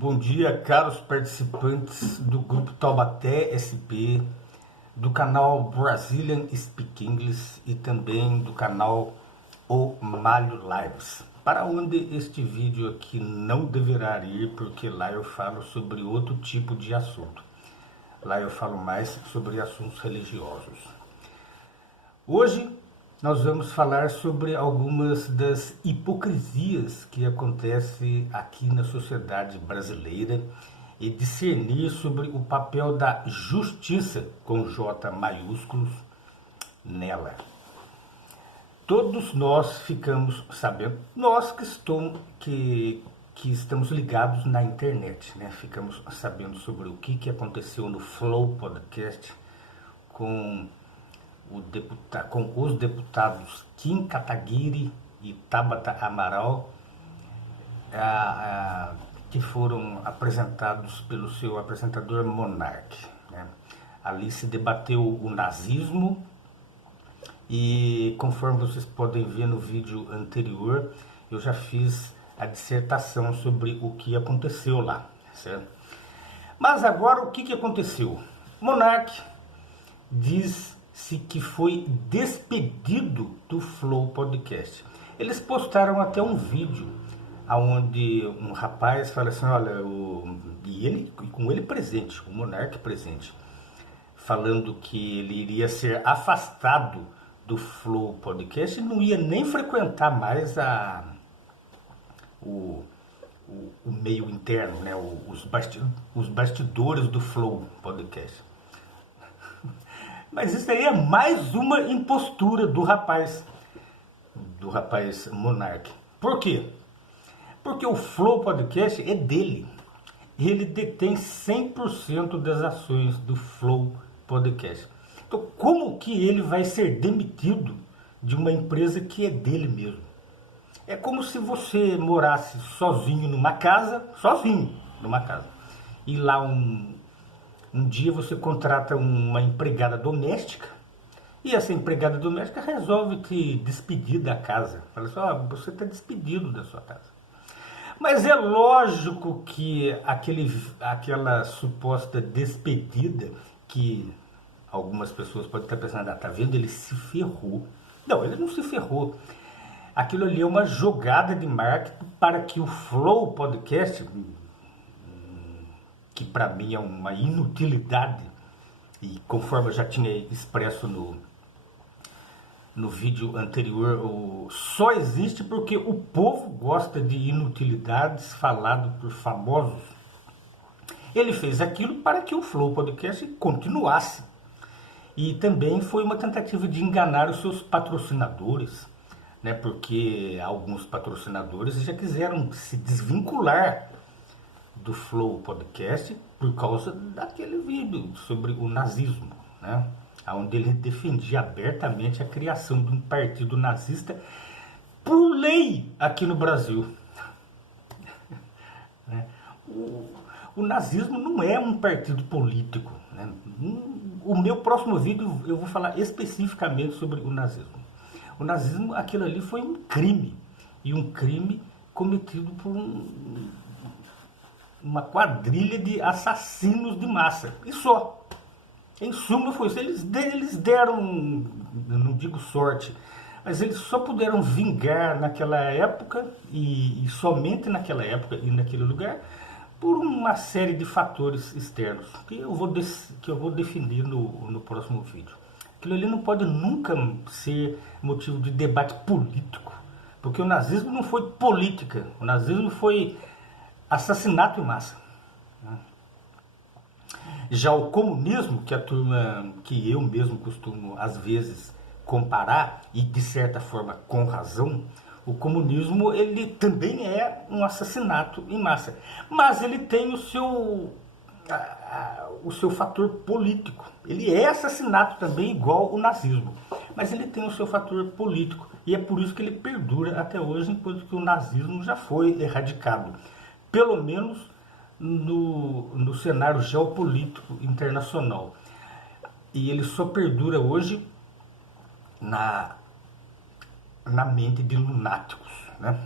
Bom dia, caros participantes do grupo Taubaté SP, do canal Brazilian Speak English e também do canal O Malho Lives, para onde este vídeo aqui não deverá ir, porque lá eu falo sobre outro tipo de assunto. Lá eu falo mais sobre assuntos religiosos. Hoje nós vamos falar sobre algumas das hipocrisias que acontecem aqui na sociedade brasileira e discernir sobre o papel da justiça, com J maiúsculos, nela. Todos nós ficamos sabendo, nós que estamos ligados na internet, né? Ficamos sabendo sobre o que aconteceu no Flow Podcast com os deputados Kim Kataguiri e Tabata Amaral, que foram apresentados pelo seu apresentador Monark, né? Ali se debateu o nazismo e, conforme vocês podem ver no vídeo anterior, eu já fiz a dissertação sobre o que aconteceu lá, certo? Mas agora o que aconteceu? Monark diz-se que foi despedido do Flow Podcast. Eles postaram até um vídeo onde um rapaz fala assim, olha, com ele presente, o Monark presente, falando que ele iria ser afastado do Flow Podcast e não ia nem frequentar mais o meio interno, né, os bastidores do Flow Podcast. Mas isso aí é mais uma impostura do rapaz Monark. Por quê? Porque o Flow Podcast é dele. Ele detém 100% das ações do Flow Podcast. Então, como que ele vai ser demitido de uma empresa que é dele mesmo? É como se você morasse sozinho numa casa, e lá um dia você contrata uma empregada doméstica e essa empregada doméstica resolve te despedir da casa. Fala assim, você está despedido da sua casa. Mas é lógico que aquela suposta despedida, que algumas pessoas podem estar pensando, tá vendo, ele se ferrou. Não, ele não se ferrou. Aquilo ali é uma jogada de marketing para que o Flow Podcast, que para mim é uma inutilidade, e conforme eu já tinha expresso no vídeo anterior, só existe porque o povo gosta de inutilidades falado por famosos. Ele fez aquilo para que o Flow Podcast continuasse. E também foi uma tentativa de enganar os seus patrocinadores, né? Porque alguns patrocinadores já quiseram se desvincular do Flow Podcast por causa daquele vídeo sobre o nazismo, né? Onde ele defendia abertamente a criação de um partido nazista por lei aqui no Brasil. O nazismo não é um partido político, né? O meu próximo vídeo eu vou falar especificamente sobre o nazismo. O nazismo, aquilo ali foi um crime, e um crime cometido por uma quadrilha de assassinos de massa, e só. Em suma foi isso. Eles deram, eu não digo sorte, mas eles só puderam vingar naquela época, e somente naquela época e naquele lugar, por uma série de fatores externos, que eu vou definir no próximo vídeo. Aquilo ali não pode nunca ser motivo de debate político, porque o nazismo não foi política, o nazismo foi assassinato em massa. Já o comunismo, que eu mesmo costumo às vezes comparar, e de certa forma com razão, o comunismo ele também é um assassinato em massa, mas ele tem o seu fator político. Ele é assassinato também igual o nazismo, mas ele tem o seu fator político, e é por isso que ele perdura até hoje, enquanto que o nazismo já foi erradicado, pelo menos no cenário geopolítico internacional. E ele só perdura hoje na mente de lunáticos, né?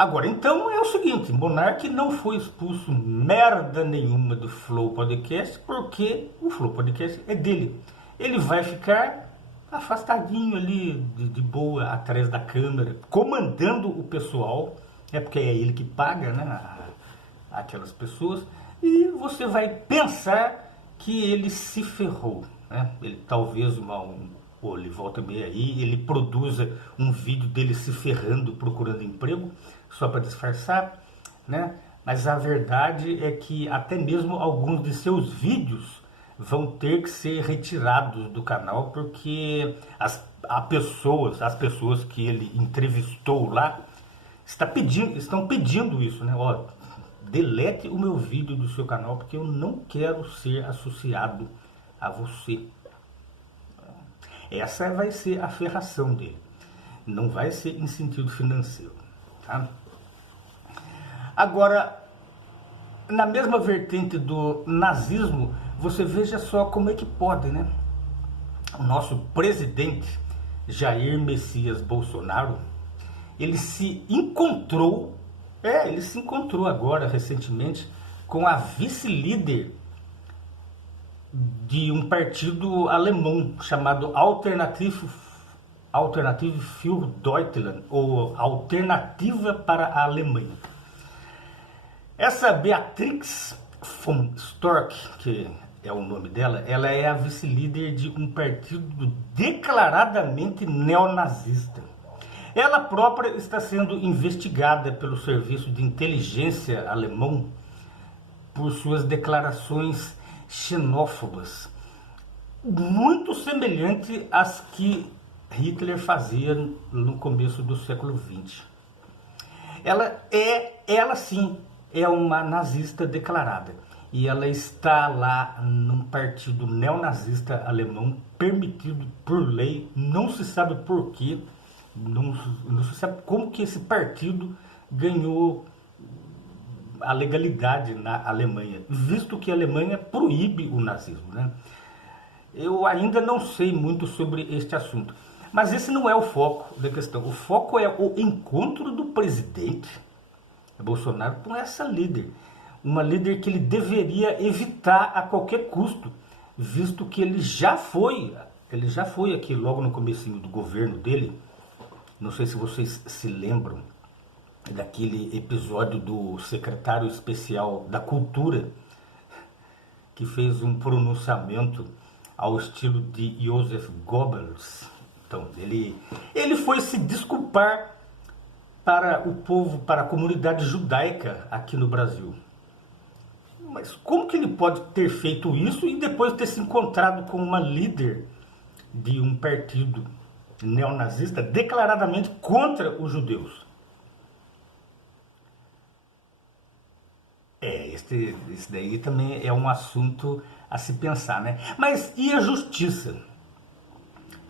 Agora, então é o seguinte, Monark não foi expulso merda nenhuma do Flow Podcast, porque o Flow Podcast é dele. Ele vai ficar afastadinho ali, de boa, atrás da câmera, comandando o pessoal, porque é ele que paga, né, aquelas pessoas, e você vai pensar que ele se ferrou, né? Ele talvez ele volta meio aí, ele produza um vídeo dele se ferrando, procurando emprego, só para disfarçar, né? Mas a verdade é que até mesmo alguns de seus vídeos vão ter que ser retirados do canal, porque as pessoas que ele entrevistou lá estão pedindo isso, né? Ó, delete o meu vídeo do seu canal, porque eu não quero ser associado a você. Essa vai ser a ferração dele. Não vai ser em sentido financeiro, tá? Agora, na mesma vertente do nazismo, você veja só como é que pode, né? O nosso presidente Jair Messias Bolsonaro, ele se encontrou agora recentemente com a vice-líder de um partido alemão chamado Alternative für Deutschland, ou Alternativa para a Alemanha. Essa Beatrix von Storch, que é o nome dela, ela é a vice-líder de um partido declaradamente neonazista. Ela própria está sendo investigada pelo serviço de inteligência alemão por suas declarações xenófobas, muito semelhante às que Hitler fazia no começo do século XX. Ela sim, é uma nazista declarada. E ela está lá num partido neonazista alemão, permitido por lei, não se sabe por quê, não se sabe como que esse partido ganhou a legalidade na Alemanha, visto que a Alemanha proíbe o nazismo, né? Eu ainda não sei muito sobre este assunto, mas esse não é o foco da questão. O foco é o encontro do presidente Bolsonaro com essa líder, uma líder que ele deveria evitar a qualquer custo, visto que ele já foi aqui logo no comecinho do governo dele. Não sei se vocês se lembram daquele episódio do secretário especial da Cultura, que fez um pronunciamento ao estilo de Joseph Goebbels. Então, ele foi se desculpar para o povo, para a comunidade judaica aqui no Brasil. Mas como que ele pode ter feito isso e depois ter se encontrado com uma líder de um partido neonazista declaradamente contra os judeus? Esse daí também é um assunto a se pensar, né? Mas e a justiça?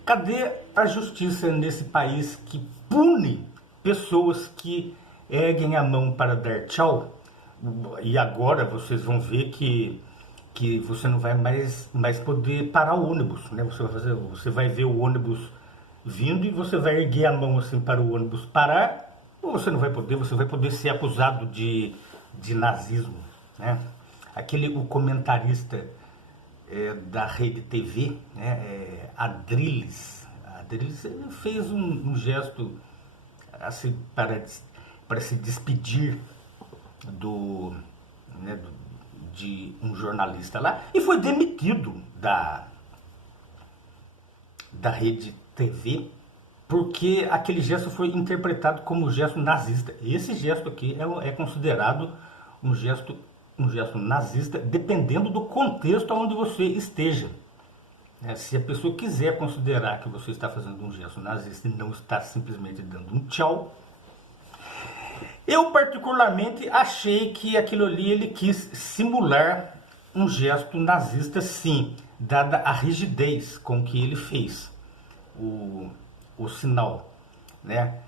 Cadê a justiça nesse país que pune pessoas que erguem a mão para dar tchau? E agora vocês vão ver que você não vai mais poder parar o ônibus, né? Você vai ver o ônibus vindo e você vai erguer a mão assim para o ônibus parar, ou você não vai poder, você vai poder ser acusado de nazismo, né? O comentarista da Rede TV, né, Adrilles, ele fez um gesto assim para se despedir de um jornalista lá, e foi demitido da Rede TV, porque aquele gesto foi interpretado como gesto nazista. Esse gesto aqui é considerado um gesto nazista, dependendo do contexto onde você esteja. Se a pessoa quiser considerar que você está fazendo um gesto nazista e não está simplesmente dando um tchau, eu particularmente achei que aquilo ali ele quis simular um gesto nazista, sim, dada a rigidez com que ele fez o sinal, né?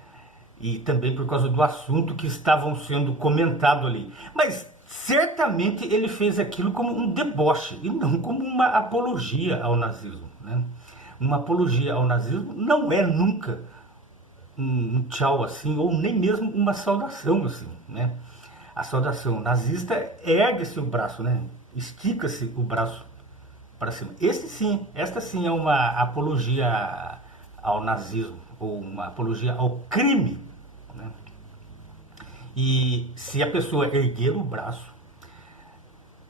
E também por causa do assunto que estavam sendo comentado ali. Mas certamente ele fez aquilo como um deboche e não como uma apologia ao nazismo, né? Uma apologia ao nazismo não é nunca um tchau assim, ou nem mesmo uma saudação assim, né? A saudação nazista ergue-se o braço, né? Estica-se o braço para cima. Esta sim é uma apologia ao nazismo, ou uma apologia ao crime, né? E se a pessoa erguer o braço,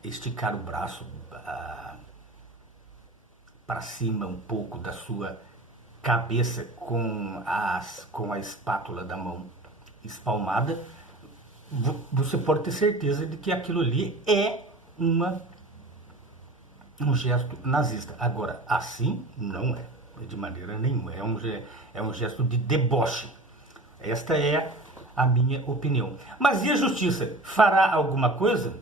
esticar o braço para cima um pouco da sua cabeça com a espátula da mão espalmada, você pode ter certeza de que aquilo ali é um gesto nazista. Agora, assim não é, de maneira nenhuma. É um gesto de deboche. Esta é a minha opinião. Mas e a justiça? Fará alguma coisa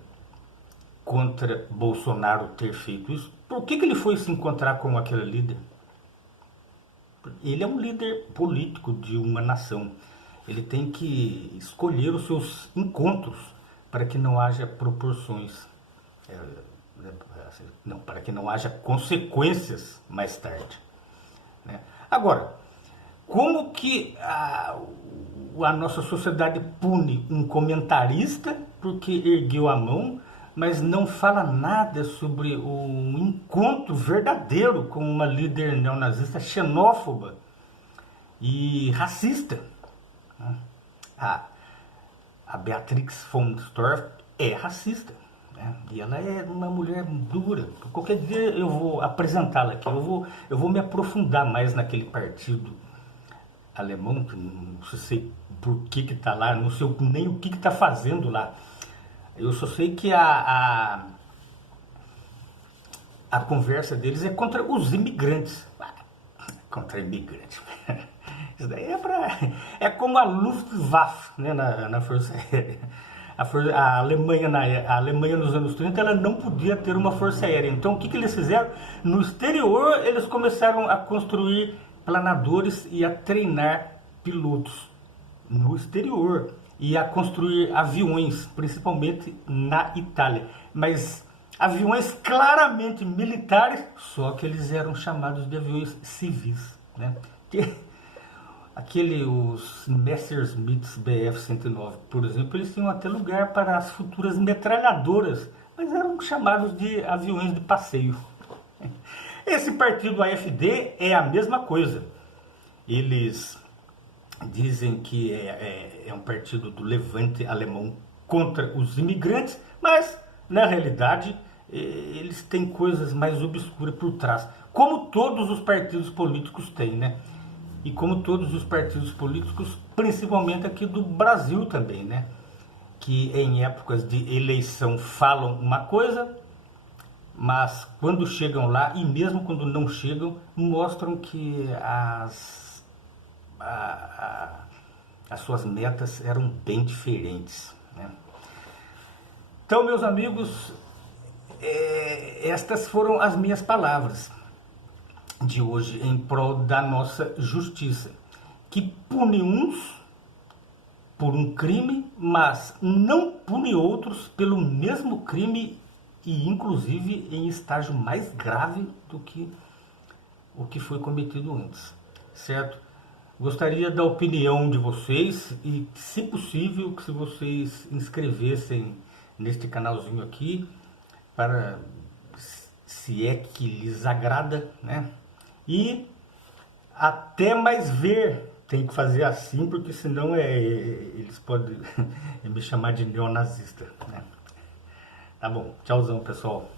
contra Bolsonaro ter feito isso? Por que ele foi se encontrar com aquele líder? Ele é um líder político de uma nação. Ele tem que escolher os seus encontros para que não haja proporções, para que não haja consequências mais tarde. Agora, como que a nossa sociedade pune um comentarista porque ergueu a mão, mas não fala nada sobre um encontro verdadeiro com uma líder neonazista xenófoba e racista? A Beatrix von Storch é racista, né? E ela é uma mulher dura. Qualquer dia eu vou apresentá-la aqui, eu vou me aprofundar mais naquele partido alemão, que não sei por que está lá, não sei nem o que está fazendo lá. Eu só sei que a conversa deles é contra os imigrantes. Contra imigrantes. Isso daí é como a Luftwaffe, né, na Força Aérea. A Alemanha nos anos 30 ela não podia ter uma força aérea. Então o que eles fizeram? No exterior eles começaram a construir planadores e a treinar pilotos no exterior e a construir aviões, principalmente na Itália. Mas aviões claramente militares, só que eles eram chamados de aviões civis, né? Os Messerschmitt Bf-109, por exemplo, eles tinham até lugar para as futuras metralhadoras, mas eram chamados de aviões de passeio. Esse partido AfD é a mesma coisa. Eles dizem que é um partido do levante alemão contra os imigrantes, mas na realidade eles têm coisas mais obscuras por trás, como todos os partidos políticos têm, né? E como todos os partidos políticos, principalmente aqui do Brasil também, né? Que em épocas de eleição falam uma coisa, mas quando chegam lá, e mesmo quando não chegam, mostram que as suas metas eram bem diferentes, né? Então, meus amigos, estas foram as minhas palavras de hoje em prol da nossa justiça, que pune uns por um crime, mas não pune outros pelo mesmo crime e inclusive em estágio mais grave do que o que foi cometido antes, certo? Gostaria da opinião de vocês e, se possível, que se vocês inscrevessem neste canalzinho aqui, para, se é que lhes agrada, né? E até mais ver, tem que fazer assim, porque senão eles podem me chamar de neonazista, né? Tá bom, tchauzão, pessoal.